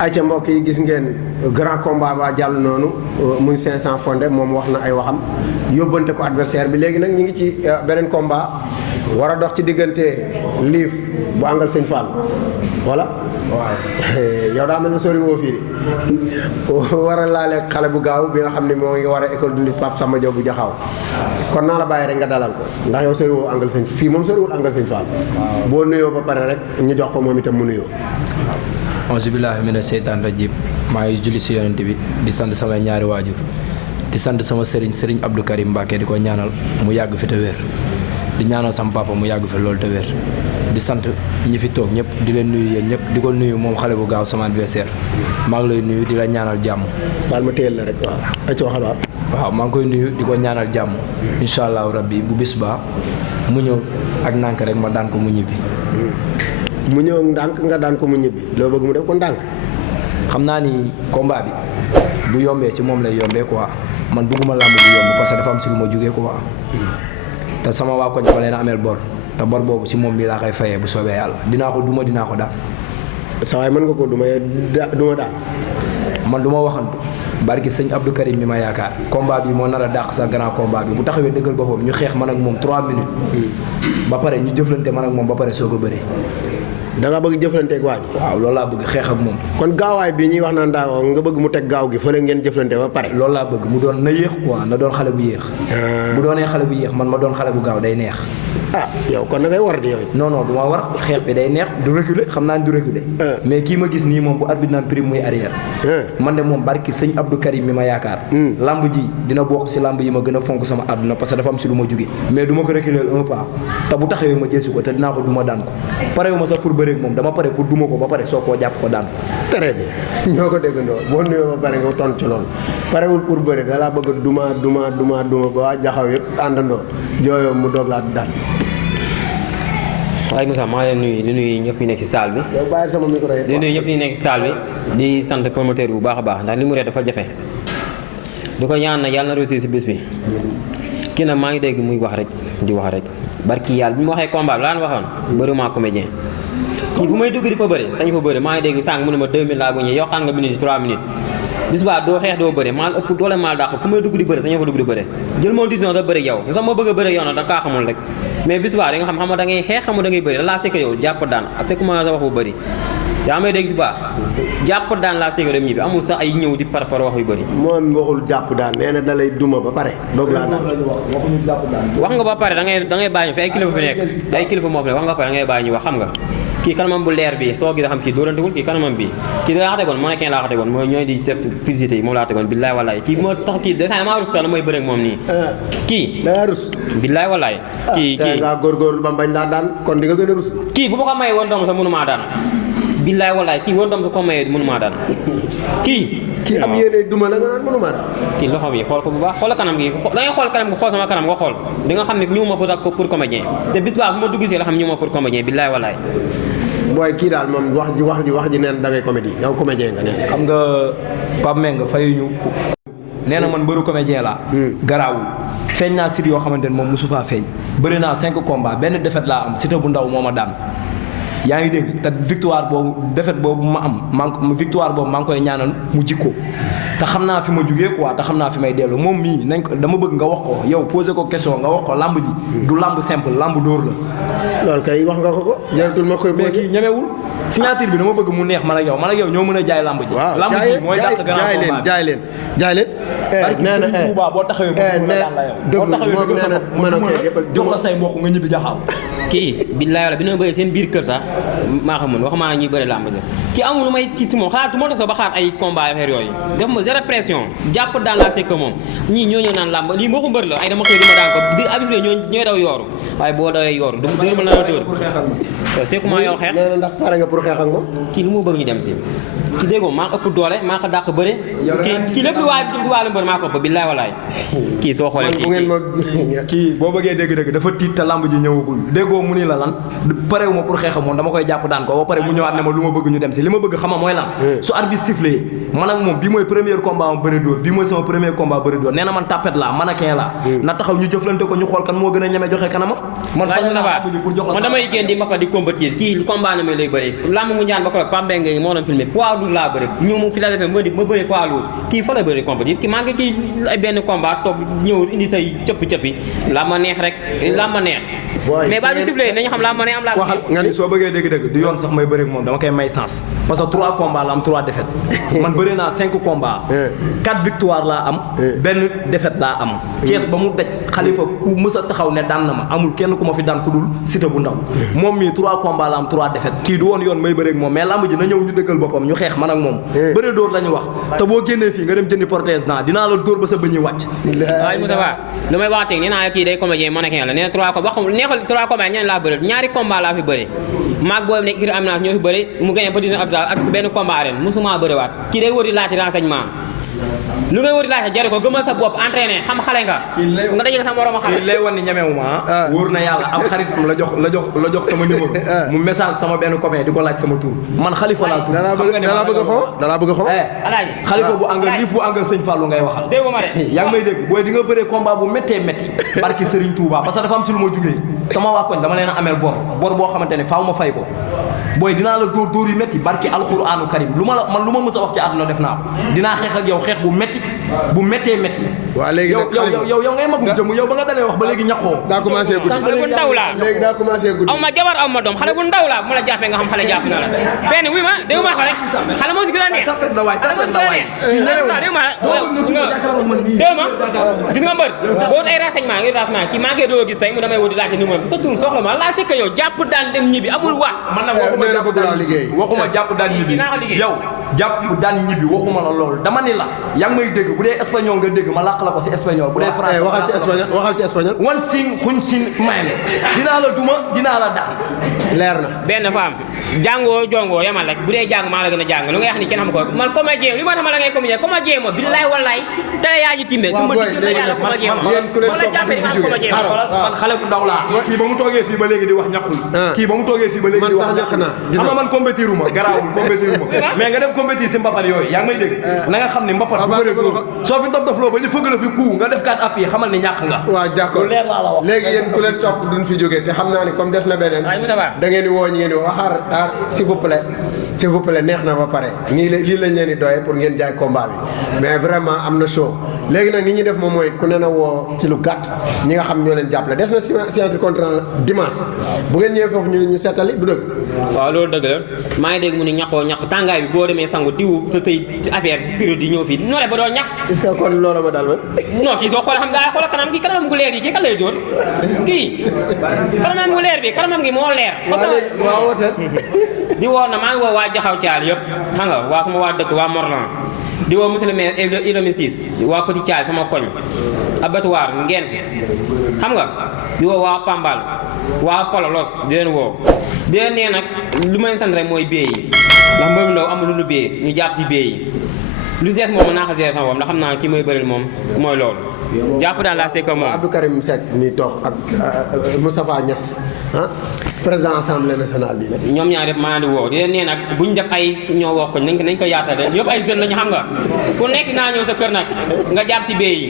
ayca mbokk yi gis ngeen grand combat ba jàll noonu muy 500 fondé moom wax na ay waxam yóbbante ko adversaire bi léegi nag ñu ngi ci beneen combat war a dox ci diggante Liif bu àngal sëñ Fall voilà waaw yow daa mel ne sori woo fii war a laale xale bu gaaw bi nga xam ne moo ngi war a école de lutte Pape Samba Diop bu Jaxaaw kon naa la bàyyi rek nga dalal ko ndax yow sori woo àngal sëñ fii moom soriwul àngal sëñ Fall boo nuyoo ba pare rek ñu jox ko moom itam mu nuyoo. auzu billaahi mina seytaan rajim maa ngi julli si yonent bi di sant samay ñaari waajur di sant sama sëriñ Abdou Karim Mbacke di ko ñaanal mu yàgg fi te wér di ñaanal sama papa mu yàgg fi loolu te wér di sant ñi fi toog ñëpp di leen nuyu yéen ñëpp di ko nuyu moom xale bu gaaw sama adversaire maa ngi lay nuyu di la ñaanal jàmm. baal ma téyel la rek waaw ayca waxal waaw maa ngi koy nuyu di ko ñaanal jàmm incha allahu rabbi bu bis ba mu ñëw ak nànk rek ma daan ko mu ñibbi. mu ñëw ndànk nga daan ko mu ñibbi loo bëgg mu def ko ndànk. xam naa ni combat bi bu yombee ci moom lay yombee quoi man bëgguma làmb bu yomb parce que dafa am si lu ma jugee quoi te sama waa koñ dama leen ameel bor te bor boobu ci moom bi laa koy fayee bu soobee yàlla dinaa ko duma dinaa ko daal. sa waay mën nga ko duma daal. man du ma waxantu barki sëñ Abdou Karim mi ma yaakaar combat bi moo nar a dàq sa grand combat bi bu taxawee dëggal boppam ñu xeex man ak moom 3 minutes ba pare ñu jëflante man ak moom ba pare soog a bëree. da nga bëgg jëflanteeg waa ji. waaw loolu laa bëgg xeex ak moom. kon gaawaay bi ñuy wax naan daaw nga bëgg mu teg gaaw gi fële ngeen jëflante ba pare. loolu laa bëgg mu doon na yéex quoi na doon xale bu yéex. bu doonee xale bu yéex man ma doon xale bu gaaw day neex. ah yow kon da ngay war di yow. non du ma war xeex bi day neex du reculer xam naa ni du reculer. mais kii ma gis nii moom bu arbitre naan prime muy arrière. man de moom barki sëñ Abdou Karim mi ma yaakaar. lamb ji dina bokk si lamb yi ma gën a fonk sama àdduna parce que dafa am si lu ma jugee. mais du ma ko reculer un pas te bu taxawee ma jël si ko te dinaa ko duma daan ko parewu ma sax pour bëreeg moom dama pare pour duma ko ba pare soo koo jàpp ko daan ko. très bien ñoo ko déggandoo boo nuyoo ba pare nga tontu ci loolu parewul pour bëre da laa bëgg duma ba waa Jaxaw yëpp àndandoo jooyoo mu doog laa daan. waaye Moussa maa ngi leen nuyu di nuyu ñëpp ñu nekk ci salle bi. yow bàyyi sama micro yi. di nuyu ñëpp ñu nekk ci salle bi di sant promoteur bu baax a baax ndax li mu ree dafa jafe di ko ñaan nag yàlla na réussir ci bés bi kii nag maa ngi dégg muy wax rek di wax rek barki yàlla bi mu waxee combat bi laa waxoon bëriwuma comédien kii fu may dugg di fa bëri sañ fa bëri maa ngi dégg sànq mu ne ma 2000 laa bu ñëwee yokkaan nga minute 3 minutes bis baa doo xeex doo bëri maal ëpp doole maal dàq fu may dugg di bëri sañoo fa dugg di bëri jël moom décision da bëri yow sax ma bëgg a bëri yow nag da kaa xamul rek mais bis baa da nga xam da ngay xeex xam da ngay bëri da laa sekk yow jàpp daan sekk ma sa wax bu bëri yaa may dégg si baa jàpp daan laa sekk dem ñibbi amul sax ay ñëw di par wax yu bëri moom waxul jàpp daan nee na da lay duma ba pare doog laa daan wax nga ba pare da ngay bàyyi ñu fi ay kilifa fi nekk ay kilifa moo fi nekk wax nga pare da ngay bàyyi ñu wax xam nga kii kanamam bu leer bi soo gis xam kii dóorantewul kii kanamam bi kii da laa xategoon moo nekkee laa xategoon mooy ñooy di def publicité yi moom laa xategoon billaay wallaay kii bu ma tax kii desaan maa rus sax mooy bëre ak moom nii kii da ngaa rus billaay wallaay kii ngaa góorgóorlu ba bañ laa daan kon di nga gën a rus kii bu ma ko mayee woon doom sax mënumaa daan billaay wallaay kii woon doom sax ko mayee mënumaa daan kii am yéene duma la nga naan mënumaa daan kii loxo bi xool ko bu baax xoola kanam gi da ngay xool kanam gi xool sama kanam nga xool di nga xam ne ñëwuma pour comédien te bis baa fu ma dugg si la xam ñëwuma pour comédien billaay wallaay booy kii daal moom wax ji neen da ngay comédie yow comédien nga neen xam nga Pape Meng fayuñu nee na man mbëru comédien laa garaawul feeñ naa sit yoo xamante ne moom mosu faa feeñ bëri naa 5 combats benn défaite laa am Siteu bu ndaw moo ma daan yaa ngi dégg te victoire boobu défaite boobu ma am victoire boobu maa ngi koy ñaanal mu jikkoo te xam naa fi ma jugee quoi te xam naa fi may dellu moom mii nañ ko dama bëgg nga wax ko yow posé ko question nga wax ko lamb ji du lamb simple lamb dóor la loolu kay wax nga ko jaratul ma koy mais kii ñemewul signature bi dama bëgg mu neex man ak yow ñoo mën a jaay lamb ji lamb ji mooy dàq jaay leen nee na boo taxawee boo taxawee dëgg sa bopp jox la say mbokk nga ñibbi jaxaaw kii billaay wala bi na bëri seen biir kër sax maa xam mën waxumaa ñuy bëri làmb ji kii amul lu may ci moom xalaatu moo tax sax ba xaar ay combat affaire yooyu def ma zéro pression jàpp daan laa sekk moom ñii ñoo ñëw naan làmb lii waxu mbër la ay dama xëy di ma daan ko di abisle ñooy daw yooru waaye boo dawee yooru du dóor ma la dóor sekkuma yow xeex nee na ndax pare nga pour xeex ak moom kii lu mu bëgg ñu dem si ki déggoo maa ko ëpp doole maa ko dàq bëre kii lépp lu waay jëm si wàllu mbër maa ko ëpp billaay walaay kii soo xoolee kii boo bëggee dégg-dégg dafa tiit te lamb ji ñëwagul déggoo mu ni la lan parewu ma pour xeex moom dama koy jàpp daan ko ba pare mu ñëwaat ne ma lu ma bëgg ñu dem si li ma bëgg xama mooy lan su arbitre sifflé man ak moom bii mooy premier combat am bëri dóor bii mooy sama premier combat bëri dóor nee na man tapet laa mannequin laa na taxaw ñu jëflante ko ñu xool kan moo gën a ñeme joxe kanamam man damay génn di mbappa di compétir kii combat na may lay bëri lamb mu ñaan ba ko Pambeng ngi moo doon filmé poids lourd laa bëri ñëw mu fi la defee ma bëri poids lourd kii fa la bëri compétir kii maa ngi kii ay benn combat toog ñëw indi say cëppi la ma neex rek la ma neex mais ba ñu sifflé nañu xam la ma neex am la waxal nga ni soo bëggee dëgg-dëgg du yoon sax may bëri ak moom dama koy may sens parce que 3 combats la am 3 défaites man bëri naa 5 combats 4 victoires laa am benn défaite laa am Thiès ba mu daj Khalifa ku mës a taxaw ne daan na ma amul kenn ku ma fi daan ku dul Siteu bu ndaw moom mii 3 combats la am 3 défaites kii du woon yoon may bëri ak moom mais lamb ji na ñëw ñu dëggal boppam ñu xeex man ak moom bëri dóor la ñu wax te boo génnee fii nga dem jëndi prothèse naa dinaa la dóor ba sa bëñi wàcc waaye Moussa Ba lu may wax teg nee naa kii day comédien mannequin la nee na 3 combats waxum neexal 3 combats ñaan laa bëri ñaari combat laa fi bëri maag booy nekk kii am ñoo fi bëri mu gagné ba 19 hôpital ak benn combat arène musuma bëriwaat kii day wër di laajte renseignement lu ngay wër di laajte jari ko gëmal sa bopp entraîné xam xale nga dajee sa morom xale kii lay wan ni ñemewu ma wóor na yàlla ab xaritam la jox sama numéro mu message sama benn copain di ko laaj sama tur man Khalifa laa tur dalaa bëgg a xoo alaaji Khalifa bu angal liif bu angal sëñ Fallou ngay waxal dégg ma de yaa ngi may dégg booy di nga bëree combat bu méttee métti barki Serigne Touba parce que dafa am si lu ma jugee sama waa koñ dama leen a ameel bor boo xamante ne faaw ma fay ko booy dinaa la dóor yu métti barki alxuraanu karim lu ma mës a wax ci àdduna def naa ko dinaa xeex ak yow xeex bu méttee métti waaw léegi nag yow ngay magum jëm yow ba nga dalee wax ba léegi ñaxoo daa commencé guddi xale bu ndaw laa léegi daa commencé guddi aw ma jabar aw ma doom xale bu ndaw laa bu ma la jàppee nga xam xale jàpp na la benn wuy ma dégg ma ko rek xale moo si gën a neex xale moo si gën a neex dégg ma gis nga mbër boo ay renseignement kii maa ngi doo gis tey mu damay woo di laajte numéro bi sa tur soxla ma laa sikka yow jàpp daan dem ñibbi amul wax man nag waxuma jàpp daan ñibbi yow jàpp daan ñibbi waxuma la loolu dama ni la yaa ngi may dégg bu dee espagnol nga dégg ma làq la ko si espagnol bu dee français waxal ci espagnol wan sin xuñ sin mayne dinaa la duma dinaa la daan leer na benn femme jàngoo jongoo yamal rek bu dee jàng maa la gën a jàng lu ngay wax ni kenn xam ko man comédien li ma tax ma la ngay comédien comédien ma billaay wallaay télé yaa ñu timbe su ma digg la yàlla comédien ma la jàppee di nga xam comédien man xale bu ndaw laa kii ba mu toogee fii ba léegi di wax ñaqul kii ba mu toogee fii ba léegi di wax ñaq xam nga man compétiruma garaawul compétiruma mais nga dem compétir si mbapat yooyu yaa ngi may dégg na nga xam ne mbapat bu bëri soo fi dof loo ba ñu fëgg la fi kuu nga def 4 appuis xamal ni ñàkk nga waaw d'accord leer laa la wax léegi yéen ku leen topp duñ fi jógee te xam naa ni comme des na beneen da ngeen di woo ñi ngeen di woo xaar s'il vous plaît neex na ba pare lii lañ leen di doyee pour ngeen jaay combat bi mais vraiment am na show léegi nag ni ñuy def moom mooy ku ne na woo ci lu gàtt ñi nga xam ñoo leen jàppale des na signature contrat dimanche bu ngeen ñëwee foofu ñu seetali du dëgg waaw loolu dëgg la maa ngi dégg mu ni ñaqoo ñaq tàngaay bi boo demee sangu diwu sa tëy affaire période yi ñëw fii noo def ba doo ñaq est-ce que kon loolu ma daal man non kii soo xoolee xam nga xoolal kanam gi kanamam gu leer yi kii kan lay doon kii kanamam gu leer bi kanamam gi moo leer waaw wooteel di woo na maa ngi woo waa Jaxaw Thial yëpp xam nga waa sama waa dëkk waa Morlan di woo monsieur le maire Ibrahima Ciss waa Petit Thial sama koñ abattoir Ngent xam nga di woo waa Pambal waa Pololos di leen woo di leen nee nag lu may sant rek mooy bee yi ndax mbër mu ndaw amul lu bee ñu jàpp si bee yi lu des moom naa ko gérer sama bopp ndax xam naa ki may bëril moom mooy loolu jàpp daal laa seeka moom Abdou Karim Seck mi toog ak Moustapha Niass président assemblée nationale bi nag ñoom ñaar yëpp maa di woo di leen nee nag buñ def ay ñoo woo ko nañ ko yaatal rek ñëpp ay jeunes lañu xam nga ku nekk naa ñëw sa kër nag nga jàpp si bee yi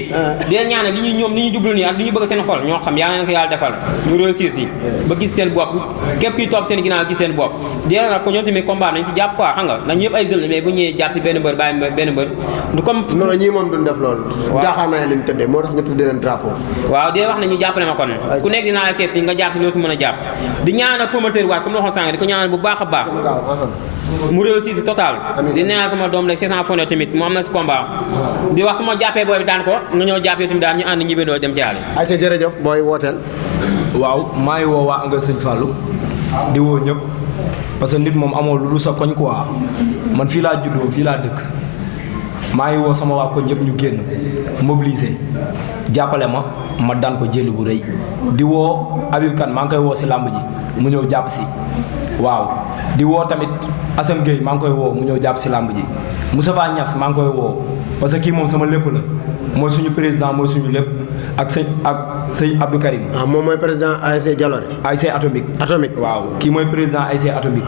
di leen ñaanal li ñuy jublu nii ak li ñu bëgg seen xol ñoo xam yàlla na ko yàlla defal ñu réussir si ba gis seen bopp képp kuy topp seen ginnaaw gis seen bopp di leen nag ko ñoom tamit combat nañ si jàpp quoi xam nga ndax ñëpp ay jeunes mais bu ñëwee jàpp si benn mbër bàyyi benn mbër du comme non ñii moom duñ def loolu jaaxaanaay lañ tëddee moo tax nga tuddee leen drapeau waaw di wax ne ñu jàppale ma kon ku nekk dinaa la seet si nga jàpp si loo si mën a jàpp di ñaanal promoteur waat comme la waxoon sànq di ko ñaanal bu baax a baax mu réussir si total di ñaanal sama doom rek 500 fonds tamit mu am na si combat di wax su ma jàppee booy bi daan ko nga ñëw jàppee tamit daan ñu ànd ñibbeendoo dem ci àll ay ca jërëjëf booy wooteel waaw maa ngi woo waa nga sëñ Fallou di woo ñëpp parce que nit moom amoo lu dul sa koñ quoi man fii laa juddoo fii laa dëkk maa ngi woo sama waa koñ ñëpp ñu génn mobiliser jàppale ma daan ko jël bu rëy di woo Habib Kane maa ngi koy woo si làmb ji mu ñëw jàpp si waaw di woo tamit Assane Gueye maa ngi koy woo mu ñëw jàpp si làmb ji Moustapha Niass maa ngi koy woo parce que kii moom sama lépp la mooy suñu président mooy suñu lépp ak sëñ Abdou Karim moom mooy président ASC Jalooré ASC atomique atomique waaw kii mooy président ASC atomique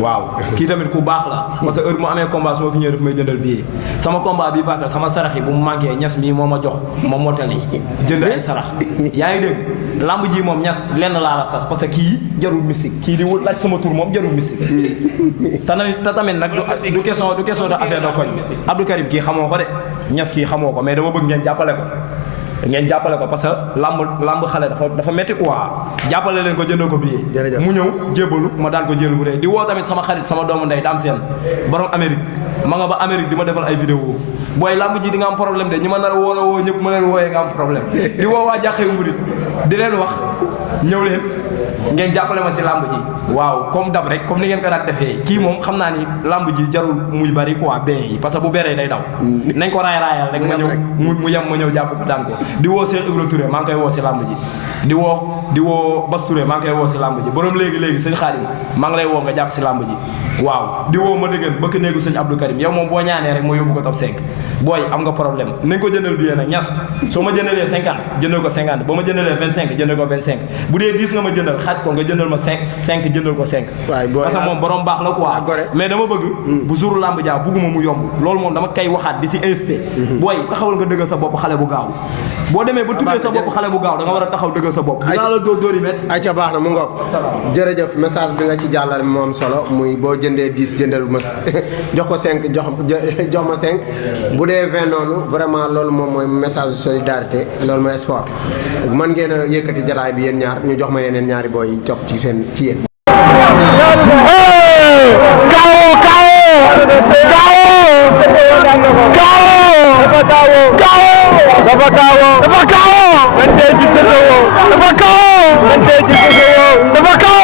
waaw kii tamit ku baax la parce que heure mu amee combat soo fi ñëwee daf may jëndal billet sama combat bii baax sama sarax yi bu mu manqué ñas mii moo ma jox ma motali jënd ay sarax yaa ngi dégg lamb ji moom ñas lenn laa la sas parce que kii jarul mystique kii di wut laaj sama tur moom jarul mystique te tamit nag du question de affaire de koñ Abdou Karim kii xamoo ko de ñas kii xamoo ko mais dama bëgg ngeen jàppale ko parce que lamb xale dafa métti quoi jàppale leen ko jëndal ko billet mu ñëw jébalu ma daan ko jël bu rëy di woo tamit sama xarit sama doomu ndey daam seen borom Amérique ma nga ba Amérique di ma defal ay vidéo booy lamb ji di nga am problème de ñi ma nar a woo ñëpp ma leen wooyee nga am problème di woo waa jàqee murit di leen wax ñëw leen ngeen jàppale ma si lamb ji waaw comme dab rek comme ni ngeen ko daan defee kii moom xam naa ni lamb ji jarul muy bari quoi bee yi parce que bu beree day daw nañ ko raayal rek ma ñëw mu yem ma ñëw jàpp ko daan ko di woo Cheikh Ibra Touré maa ngi koy woo si lamb ji di woo Bas Touré maa ngi koy woo si lamb ji borom léegi sëñ Xaadim maa ngi lay woo nga jàpp si lamb ji waaw di woo ma dëggan bëkk néegu sëñ Abdou Karim yow moom boo ñaanee rek ma yóbbu ko top 5 booy am nga problème nañ ko jëndal billet nag ñas soo ma jëndalee 50 jëndal ko 50 boo ma jëndalee 25 jëndal ko 25 bu dee 10 nga ma jëndal xaaj ko nga jëndal ma 5 jëndal ko 5 parce que moom borom baax la quoi mais dama bëgg bu jour lamb ja bugguma mu yomb loolu moom dama koy waxaat di si insisté booy taxawal nga dëggal sa bopp xale bu gaaw boo demee ba tuddee sa bopp xale bu gaaw da nga war a taxaw dëggal sa bopp dinaa la dóor yi met ay ca baax na mu ngoog jërëjëf message bi nga ci jàllale moom solo muy boo jëndee 10 jëndal ma jox ko 5 jox ma 5 bu dee 20 noonu vraiment loolu moom mooy message solidarité loolu mooy sport mën ngeen a yëkkati jataay bi yéen ñaar ñu jox ma yeneen ñaari booy yi topp ci yéen dafa kawo